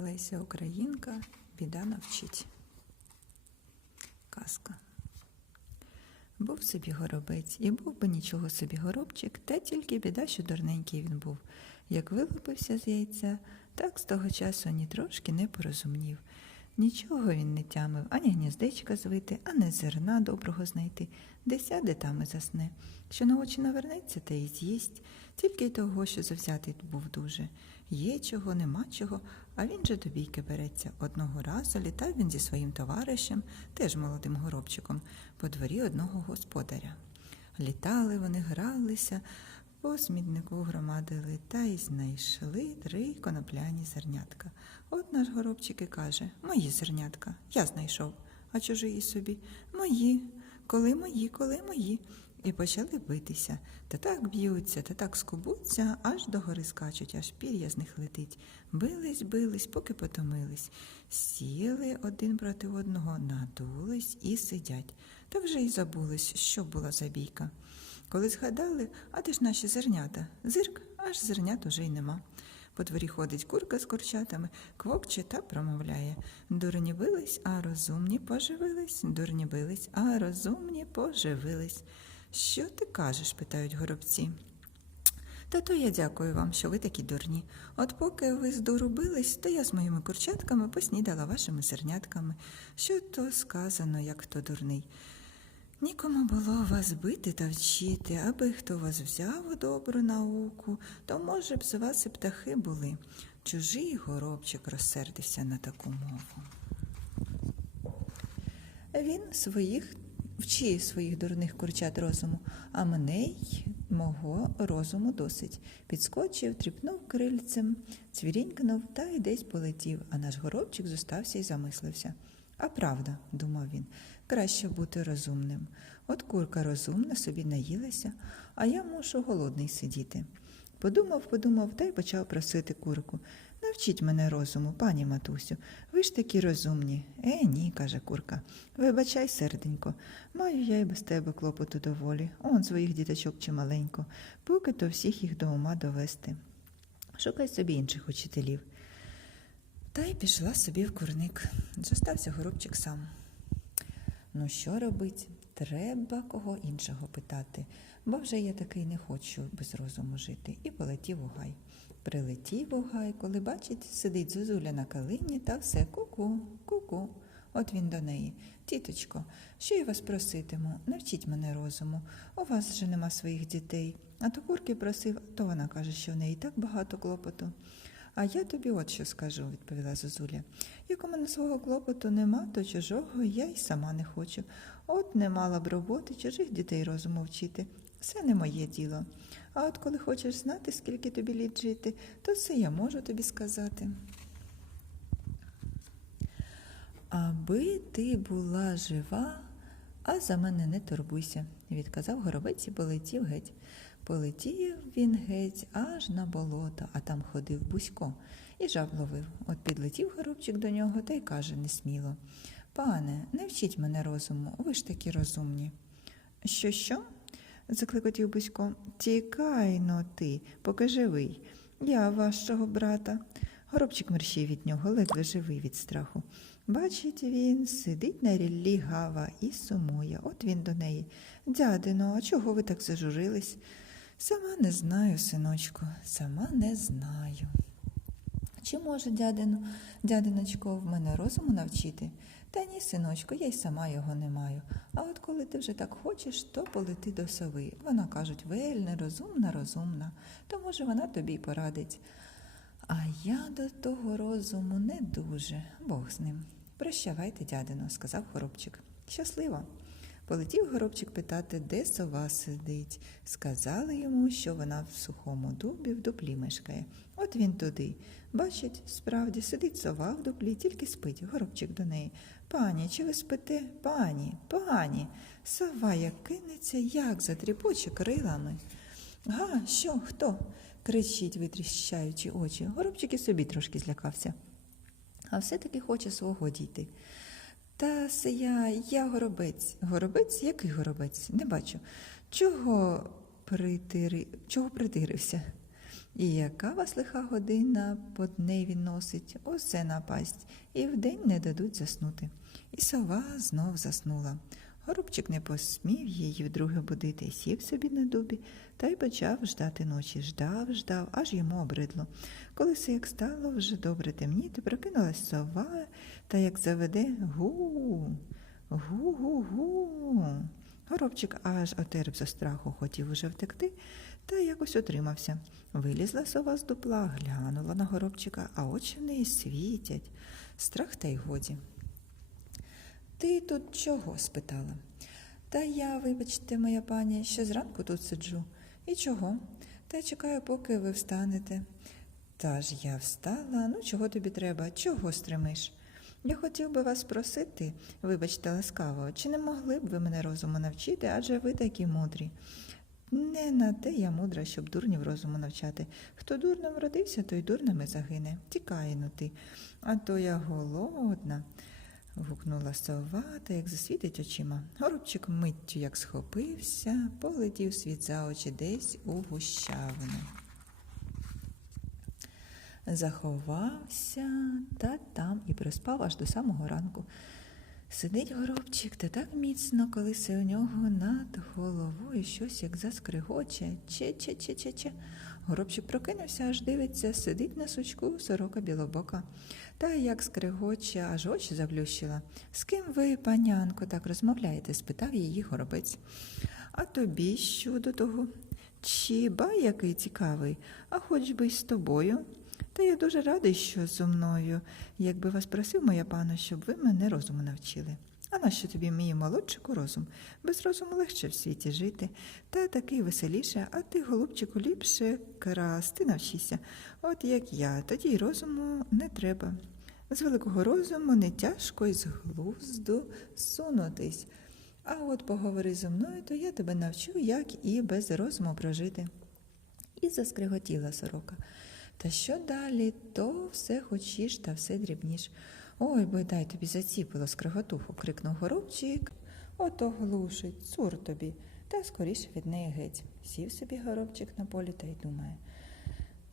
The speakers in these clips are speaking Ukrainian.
Леся Українка, біда навчить. Казка. Був собі горобець, і був би нічого собі горобчик, та тільки біда, що дурненький він був. Як вилупився з яйця, так з того часу ні трошки не порозумнів. Нічого він не тямив, ані гніздечка звити, ані зерна доброго знайти, де сяде, там і засне. Що на очі навернеться, та й з'їсть, тільки й того, що завзятий був дуже. Є чого, нема чого, а він же до бійки береться. Одного разу літав він зі своїм товаришем, теж молодим горобчиком, по дворі одного господаря. Літали вони, гралися, по смітнику громадили та й знайшли три конопляні зернятка. От наш горобчик і каже: Мої зернятка, я знайшов, а чужої собі мої, коли мої, коли мої. І почали битися. Та так б'ються, та так скубуться, аж до гори скачуть, аж пір'я з них летить. Бились, бились, поки потомились. Сіли один проти одного, надулись і сидять. Та вже й забулись, що була за бійка. Коли згадали, а де ж наші зернята? Зирк, аж зернят уже й нема. По дворі ходить курка з курчатами, квокче та промовляє. Дурні бились, а розумні поживились, дурні бились, а розумні поживились. Що ти кажеш? питають горобці. Та то я дякую вам, що ви такі дурні. От поки ви з дуру бились, то я з моїми курчатками поснідала вашими зернятками. Що то сказано, як хто дурний. Нікому було вас бити та вчити, аби хто вас взяв у добру науку, то, може б, з вас і птахи були. Чужий горобчик розсердився на таку мову. Він своїх вчив своїх дурних курчат розуму, а мене й мого розуму досить. Підскочив, тріпнув крильцем, цвірінькнув та й десь полетів, а наш горобчик зостався і замислився. А правда, думав він, краще бути розумним. От курка розумна собі наїлася, а я мушу голодний сидіти. Подумав, подумав та й почав просити курку. Навчіть мене розуму, пані матусю. Ви ж такі розумні. Е, ні, каже курка. Вибачай, серденько, маю я й без тебе клопоту доволі. Он своїх діточок чималенько, поки то всіх їх до ума довести. Шукай собі інших учителів. Та й пішла собі в курник. Зостався горобчик сам. Ну, що робить? Треба кого іншого питати, бо вже я такий не хочу без розуму жити. І полетів у гай. Прилетів у гай, коли бачить, сидить зозуля на калині та все ку-ку, ку-ку. От він до неї. Тіточко, що я вас проситиму? Навчіть мене розуму. У вас же нема своїх дітей. А то курки просив, то вона каже, що в неї так багато клопоту. А я тобі от що скажу, відповіла Зозуля. Як у мене свого клопоту нема, то чужого я й сама не хочу. От не мала б роботи чужих дітей розуму вчити. Все не моє діло. А от коли хочеш знати, скільки тобі літ жити, то все я можу тобі сказати. Аби ти була жива, а за мене не турбуйся, відказав горобець і полетів геть. Полетів він геть аж на болото, а там ходив Бусько і жаб ловив. От підлетів горобчик до нього та й каже несміло Пане, не вчіть мене розуму, ви ж такі розумні. Що, що? закликотів Бусько. Тікай но ти, поки живий. Я вашого брата. Горобчик мерщив від нього, ледве живий від страху. Бачить він, сидить на ріллі гава і сумує. От він до неї. Дядино, а чого ви так зажурились? Сама не знаю, синочку, сама не знаю. Чи може дядину, дядиночко, в мене розуму навчити? Та ні, синочку, я й сама його не маю. А от коли ти вже так хочеш, то полети до сови. Вона кажуть, вельне розумна, розумна, то може вона тобі й порадить. А я до того розуму не дуже, Бог з ним. Прощавайте, дядино, сказав горобчик. Щасливо. Полетів горобчик питати, де сова сидить. Сказали йому, що вона в сухому дубі в дуплі мешкає. От він туди. Бачить, справді сидить сова в дуплі, тільки спить. Горобчик до неї. Пані, чи ви спите? Пані, пані. Сова як кинеться, як затріпоче крилами. Га, що, хто? кричить, витріщаючи очі. Горобчик і собі трошки злякався. А все-таки хоче свого дійти. Та я, я горобець. Горобець? Який горобець? Не бачу. Чого притири... Чого притирився? І яка вас лиха година по дневі носить, усе напасть, і вдень не дадуть заснути. І сова знов заснула. Горобчик не посмів її вдруге будити, сів собі на дубі та й почав ждати ночі. Ждав, ждав, аж йому обридло. Коли все як стало вже добре темніти, прокинулась сова та як заведе гу, гу-гу-гу. Горобчик аж отерп за страху, хотів уже втекти, та якось утримався. Вилізла сова з дупла, глянула на горобчика, а очі в неї світять. Страх та й годі. Ти тут чого? спитала. Та я, вибачте, моя пані, ще зранку тут сиджу. І чого? Та чекаю, поки ви встанете. Та ж я встала, ну чого тобі треба? Чого стримиш? Я хотів би вас просити, вибачте ласкаво, чи не могли б ви мене розуму навчити, адже ви такі мудрі. Не на те я мудра, щоб дурнів розуму навчати. Хто дурним родився, той дурним і загине. Тікай ну ти. А то я голодна. Гукнула сова, та як засвітить очима. Горобчик миттю як схопився, полетів світ за очі десь у гущавину. Заховався та там і приспав аж до самого ранку. Сидить горобчик та так міцно, коли у нього над головою щось як заскригоче. Че-че-че-че-че. Горобчик прокинувся, аж дивиться, сидить на сучку сорока білобока. Та як скригоче, аж очі заплющила. З ким ви, панянко, так розмовляєте? спитав її горобець. А тобі що до того? Чи ба який цікавий, а хоч би й з тобою. Та я дуже радий, що зо мною, якби вас просив, моя пана, щоб ви мене розуму навчили. А нащо тобі мій молодчику розум? Без розуму легше в світі жити, та такий веселіше, а ти, голубчику, ліпше красти навчися. От як я, тоді й розуму не треба. З великого розуму не тяжко й з глузду сунутись. А от поговори зо мною, то я тебе навчу, як і без розуму прожити. І заскриготіла сорока. Та що далі, то все хочеш та все дрібніш. Ой, бодай тобі заціпило скриготуху, крикнув горобчик. Ото глушить, цур тобі, та скоріше від неї геть. Сів собі горобчик на полі та й думає.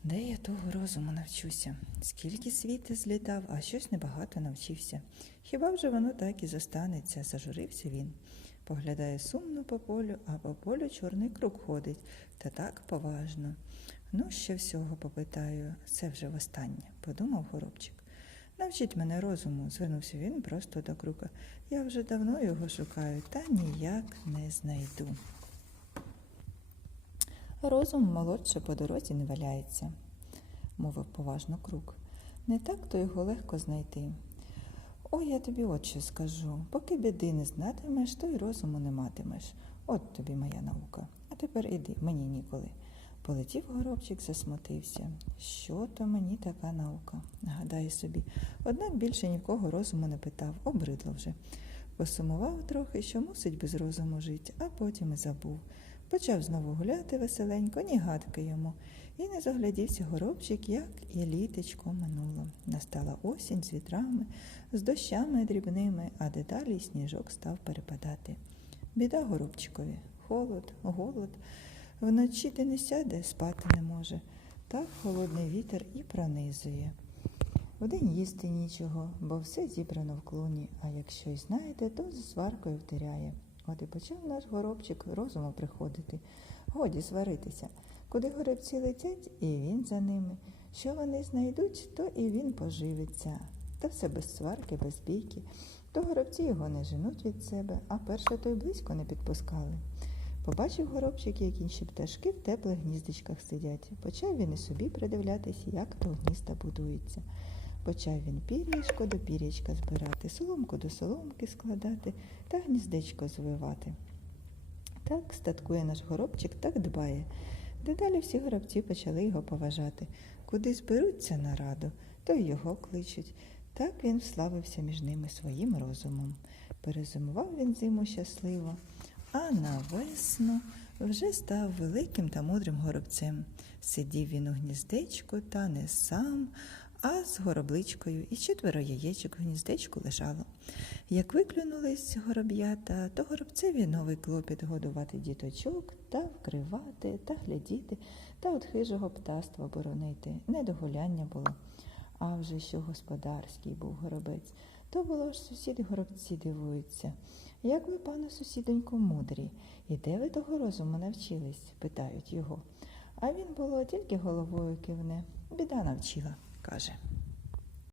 Де я того розуму навчуся? Скільки світи злітав, а щось небагато навчився. Хіба вже воно так і зостанеться, зажурився він. Поглядає сумно по полю, а по полю чорний круг ходить, та так поважно. Ну, ще всього попитаю, це вже востаннє, подумав горобчик. Навчіть мене розуму, звернувся він просто до крука. Я вже давно його шукаю, та ніяк не знайду. Розум молодше по дорозі не валяється, мовив поважно крук. Не так то його легко знайти. Ой, я тобі от що скажу. Поки біди не знатимеш, то й розуму не матимеш. От тобі моя наука. А тепер іди, мені ніколи. Полетів горобчик, засмутився. Що то мені така наука? Гадає собі. Однак більше ні в кого розуму не питав, обридло вже. Посумував трохи, що мусить без розуму жити, а потім і забув. Почав знову гуляти веселенько, ні гадки йому. І не заглядівся горобчик, як і літечко минуло. Настала осінь з вітрами, з дощами дрібними, а дедалі сніжок став перепадати. Біда горобчикові, холод, голод. Вночі ти не сяде, спати не може. Так холодний вітер і пронизує. Вдень їсти нічого, бо все зібрано в клуні, а якщо й знайде, то з сваркою втиряє. От і почав наш горобчик розуму приходити. Годі сваритися. Куди горобці летять, і він за ними. Що вони знайдуть, то і він поживиться. Та все без сварки, без бійки. То горобці його не женуть від себе, а перше то й близько не підпускали. Побачив горобчик, як інші пташки в теплих гніздечках сидять. Почав він і собі придивлятись, як то гнізда будується. Почав він пір'ячко до пір'ячка збирати, соломку до соломки складати та гніздечко звивати. Так статкує наш горобчик, так дбає. Дедалі всі горобці почали його поважати. Куди зберуться на раду, то його кличуть. Так він вславився між ними своїм розумом. Перезимував він зиму щасливо, а на весну вже став великим та мудрим горобцем. Сидів він у гніздечку та не сам, а з горобличкою, і четверо яєчок в гніздечку лежало. Як виклюнулись гороб'ята, то горобцеві новий клопіт годувати діточок та вкривати та глядіти, та от хижого птаства боронити. Не догуляння було. А вже що господарський був горобець, то було ж сусіди горобці дивуються. Як ви, пане сусідонько, мудрі, і де ви того розуму навчились? питають його. А він було тільки головою кивне. Біда навчила, каже.